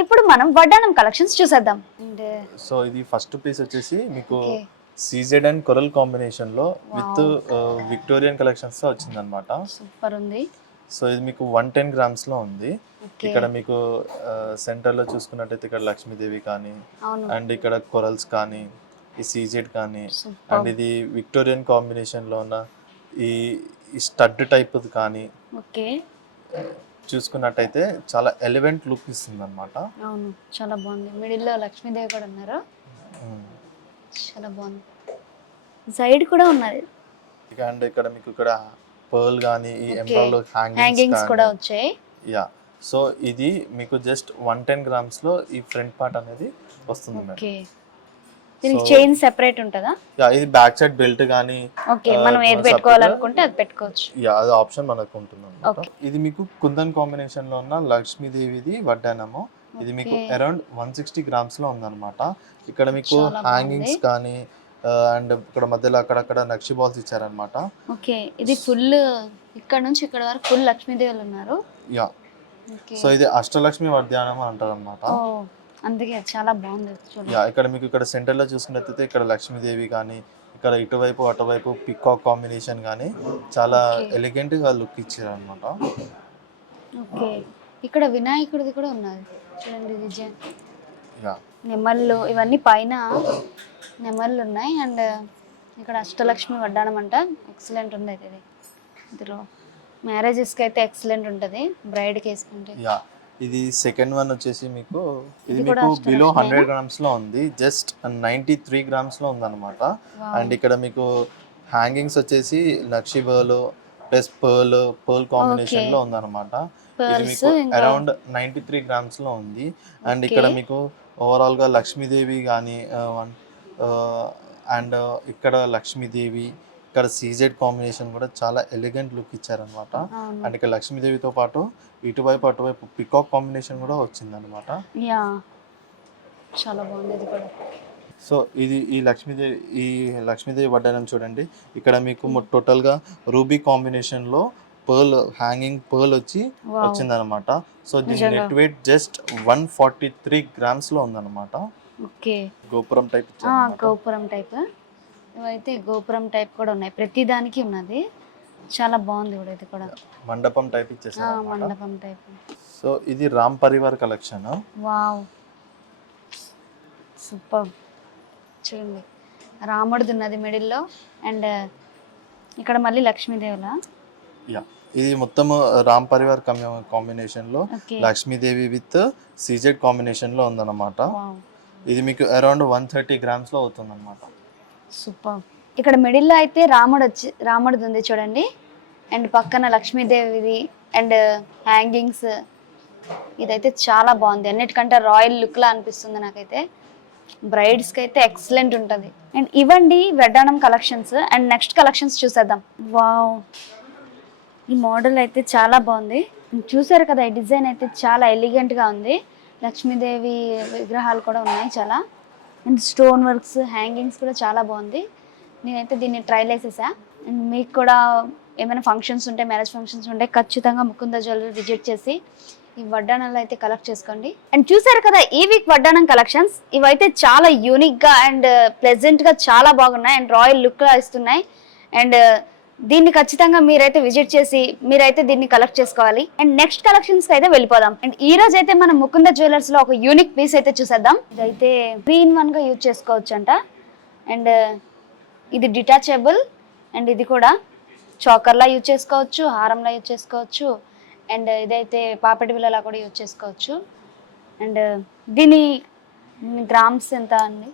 ఇప్పుడు మనం వడ్డానం కలెక్షన్స్ చూసేద్దాం. అండ్ సో ఇది ఫస్ట్ పీస్ వచ్చేసి మీకు okay. CZ and coral combination లో విత్ వావ్! విక్టోరియన్ కలెక్షన్స్ తో వచ్చిందనమాట. సూపర్ ఉంది. సో ఇది మీకు 110 గ్రామ్స్ లో ఉంది. ఓకే. ఇక్కడ మీకు సెంటర్ లో చూసుకున్నట్టయితే ఇక్కడ లక్ష్మీదేవి కానీ అవును. అండ్ ఇక్కడ కొరల్స్ కానీ ఈ సీజెడ్ కానీ అండ్ సూపర్. ఇది విక్టోరియన్ కాంబినేషన్ లో ఉన్న ఈ ఈ స్టడ్ టైప్ కానీ ఓకే. చూసుకున్నట్టయితే చాలా ఎలివెంట్ లుక్ ఇస్తుంది అనమాట. అవును, చాలా బాగుంది. మిడిల్లో లక్ష్మీదేవి కూడా ఉన్నారు. చాలా బాగుంది. సైడ్ కూడా ఉన్నది. అండ్ ఇక్కడ మీకు ఇక్కడ పర్ల్ కానీ ఈ ఓకే. ఎంబ్రాయిడరీ హ్యాంగింగ్స్ కూడా హ్యాంగింగ్స్ వచ్చాయి. యా. సో ఇది మీకు జస్ట్ 110 గ్రామ్స్ లో ఈ ఫ్రంట్ పార్ట్ అనేది వస్తుంది మేడం. ఓకే. దీనికి So- చైన్ సెపరేట్ ఉంటుందా? యా, ఇది బ్యాక్ సైడ్ బెల్ట్ కానీ ఓకే, మనం ఏది పెట్టుకోవాలనుకుంటే అది పెట్టుకోవచ్చు. యా, అది ఆప్షన్ మనకు ఉంటుంది అన్నమాట. Okay. ఇది మీకు కుందన్ కాంబినేషన్ లో ఉన్న లక్ష్మీదేవిది వడ్డానము. ఇది మీకు Okay. అరౌండ్ 160 గ్రామ్స్ లో ఉందన్నమాట. ఇక్కడ మీకు చాలా హ్యాంగింగ్స్ బాగుంది. కానీ అండ్ ఇక్కడ మధ్యలో అక్కడక్కడ నక్షి బాల్స్ ఇచ్చారనమాట. ఓకే, ఇది ఫుల్ ఇక్కడ నుంచి ఇక్కడ వరకు ఫుల్ లక్ష్మీదేవులు ఉన్నారు. యా. ఓకే. సో ఇది అష్టలక్ష్మి వడ్డానం అని అంటారు అనమాట. ఓ, అందుకే చాలా బాగుంది చూడండి. యా, ఇక్కడ మీకు ఇక్కడ సెంటర్ లో చూసుకున్నట్లయితే ఇక్కడ లక్ష్మీదేవి కానీ ఇక్కడ ఇటువైపు అటువైపు పికాక్ కాంబినేషన్ కానీ చాలా Okay. ఎలిగెంట్ గా లుక్ ఇచ్చారు అనమాట. ఓకే, ఇక్కడ వినాయకుడిది కూడా ఉన్నది చూడండి డిజైన్. యా. నెమళ్ళు ఇవన్నీ పైన నెమళ్ళు ఉన్నాయి. అండ్ ఇక్కడ అష్టలక్ష్మి వడ్డానం అంట. ఎక్సలెంట్ ఉంది అయితే ఇది. ఇందులో మ్యారేజెస్కి అయితే ఎక్సలెంట్ ఉంటుంది, బ్రైడ్కి వేసుకుంటే. యా, ఇది సెకండ్ వన్ వచ్చేసి మీకు ఇది ఇది కూడా మీకు బిలో అష్టలక్ష్మేనా? 100 గ్రామ్స్ లో ఉంది. జస్ట్ 93 గ్రామ్స్ లో ఉందన్నమాట. Wow. అండ్ ఇక్కడ మీకు హ్యాంగింగ్స్ వచ్చేసి నక్షి ప్లస్ పర్ల్ కాంబినేషన్ Okay. లో ఉందన్నమాట. ఇది Pearls మీకు ఇంకా- అరౌండ్ 93 గ్రామ్స్ లో ఉంది. అండ్ ఇక్కడ Okay. మీకు ఓవరాల్ గా లక్ష్మీదేవి కానీ అండ్ ఇక్కడ లక్ష్మీదేవి ఇక్కడ సీజెడ్ కాంబినేషన్ కూడా చాలా ఎలిగెంట్ లుక్ ఇచ్చారనమాట. అవును. అండ్ ఇక్కడ లక్ష్మీదేవితో పాటు ఇటువైపు అటువైపు పికాక్ కాంబినేషన్ కూడా వచ్చిందనమాట. యా, చాలా బాగుంది ఇది కూడా. సో ఇది ఈ లక్ష్మీదేవి వడ్డానం చూడండి. ఇక్కడ మీకు టోటల్గా రూబీ కాంబినేషన్లో హ్యాంగింగ్ పర్ల్ వచ్చి Wow. వచ్చిందనమాట. సో దీని నిజంగా. నెట్ వెయిట్ జస్ట్ 143 గ్రామ్స్లో ఉందన్నమాట. ఓకే. గోపురం టైప్ ఇచ్చారు. గోపురం టైప్. ఇవైతే గోపురం టైప్ కూడా ఉన్నాయి, ప్రతి దానికి ఉన్నది. చాలా బాగుంది కూడా ఇది కూడా. మండపం టైప్ ఇచ్చేసారు. మండపం టైప్. సో ఇది Ram Parivar collection. Wow, super. చూడండి, రాముడిది ఉన్నది మిడిల్లో. అండ్ ఇక్కడ మళ్ళీ లక్ష్మీదేవుల. యా, ఇది మొత్తం రామ్ పరివార్ కాంబినేషన్లో ఓకే. లక్ష్మీదేవి విత్ సీజెడ్ కాంబినేషన్లో ఉందన్నమాట. వావ్, ఇది మీకు అరౌండ్ 130 గ్రామ్స్లో అవుతుందన్నమాట. సూపర్. ఇక్కడ మిడిల్లో అయితే రాముడిది ఉంది చూడండి. అండ్ పక్కన లక్ష్మీదేవిది అండ్ హ్యాంగింగ్స్. ఇదైతే చాలా బాగుంది, అన్నిటికంటే రాయల్ లుక్లా అనిపిస్తుంది నాకైతే. బ్రైడ్స్కి అయితే ఎక్సలెంట్ ఉంటుంది. అండ్ ఇవ్వండి వడ్డానం కలెక్షన్స్. అండ్ నెక్స్ట్ కలెక్షన్స్ చూసేద్దాం. వావ్, ఈ మోడల్ అయితే చాలా బాగుంది. చూసారు కదా, ఈ డిజైన్ అయితే చాలా ఎలిగెంట్గా ఉంది. లక్ష్మీదేవి విగ్రహాలు కూడా ఉన్నాయి చాలా. అండ్ స్టోన్ వర్క్స్ హ్యాంగింగ్స్ కూడా చాలా బాగుంది. నేనైతే దీన్ని ట్రైల్ వేసేసా. అండ్ మీకు కూడా ఏమైనా ఫంక్షన్స్ ఉంటే, మ్యారేజ్ ఫంక్షన్స్ ఉంటే ఖచ్చితంగా ముకుంద జ్యువెలరీ విజిట్ చేసి ఈ వడ్డానాలు అయితే కలెక్ట్ చేసుకోండి. అండ్ చూసారు కదా ఈ వీక్ వడ్డానం కలెక్షన్స్. ఇవైతే చాలా యూనిక్గా అండ్ ప్లెజెంట్గా చాలా బాగున్నాయి. అండ్ రాయల్ లుక్గా ఇస్తున్నాయి. అండ్ దీన్ని ఖచ్చితంగా మీరైతే విజిట్ చేసి మీరైతే దీన్ని కలెక్ట్ చేసుకోవాలి. అండ్ నెక్స్ట్ కలెక్షన్స్ అయితే వెళ్ళిపోదాం. అండ్ ఈ రోజు అయితే మనం ముకుంద జ్యువెలర్స్ లో ఒక యూనిక్ పీస్ అయితే చూసేద్దాం. ఇదైతే 3-in-1 గా యూజ్ చేసుకోవచ్చు అంట. అండ్ ఇది డిటాచబుల్. అండ్ ఇది కూడా చాకర్లా యూజ్ చేసుకోవచ్చు, హారంలా యూజ్ చేసుకోవచ్చు. అండ్ ఇదైతే పాపెటి బిళ్ళలా కూడా యూజ్ చేసుకోవచ్చు. అండ్ దీని గ్రామ్స్ ఎంత అండి?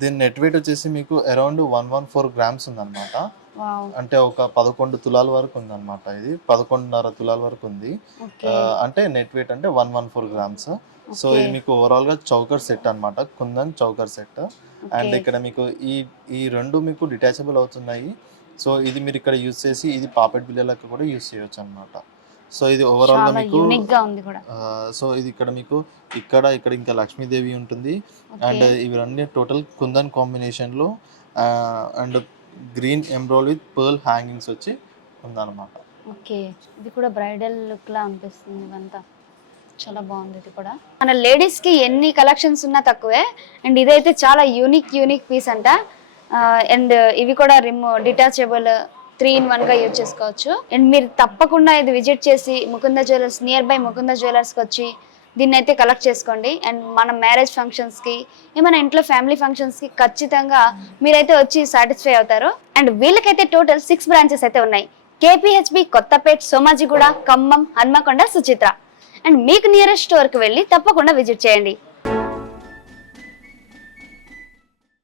దీని నెట్ వెయిట్ వచ్చేసి మీకు అరౌండ్ 114 గ్రామ్స్ ఉందన్నమాట. వావ్, అంటే ఒక 11 తులాల వరకు ఉందన్నమాట. ఇది 11.5 తులాల వరకు ఉంది. ఓకే. అంటే నెట్ వెయిట్ అంటే 114 గ్రామ్స్. సో ఇది మీకు ఓవరాల్ గా చౌకర్ సెట్ అన్నమాట, కుందన్ చౌకర్ సెట్. అండ్ ఇక్కడ మీకు ఈ రెండు మీకు డిటాచబుల్ అవుతున్నాయి. సో ఇది మీరు ఇక్కడ యూజ్ చేసి ఇది పాపెట్ బిళ్ళలకు కూడా యూజ్ చేయొచ్చు అన్నమాట. సో ఇది ఓవరాల్ గా చాలా మీకు యూనిక్ గా ఉంది కూడా. సో ఇది ఇక్కడ మీకు ఇక్కడ ఇంకా లక్ష్మీదేవి ఉంటుంది. అండ్ ఇవన్నీ టోటల్ కుందన్ కాంబినేషన్ లో and green embroidery with pearl hangings వచ్చి ఉందన్నమాట. ఓకే, ఇది కూడా బ్రైడల్ లుక్ లా అనిపిస్తుంది ఇవంతా. చాలా బాగుంది ఇది కూడా. మన లేడీస్ కి ఎన్ని కలెక్షన్స్ ఉన్నా తక్కువే. అండ్ ఇదైతే చాలా యూనిక్ పీస్ అంట. అండ్ ఇవి కూడా డిటాచబుల్ 3-in-1 గా యూజ్ చేసుకోవచ్చు. అండ్ మీరు తప్పకుండా ఇది విజిట్ చేసి Mukunda jewellers, nearby Mukunda జ్యువెలర్స్కి వచ్చి దీన్ని అయితే కలెక్ట్ చేసుకోండి. అండ్ మన మ్యారేజ్ ఫంక్షన్స్కి, ఏమైనా ఇంట్లో ఫ్యామిలీ ఫంక్షన్స్కి ఖచ్చితంగా మీరైతే వచ్చి సాటిస్ఫై అవుతారు. అండ్ వీళ్ళకైతే టోటల్ 6 బ్రాంచెస్ అయితే ఉన్నాయి. కేపీహెచ్బి, కొత్తపేట్, సోమాజిగూడ, ఖమ్మం, హన్మకొండ, సుచిత్ర. అండ్ మీకు నియరెస్ట్ స్టోర్కి వెళ్ళి తప్పకుండా విజిట్ చేయండి.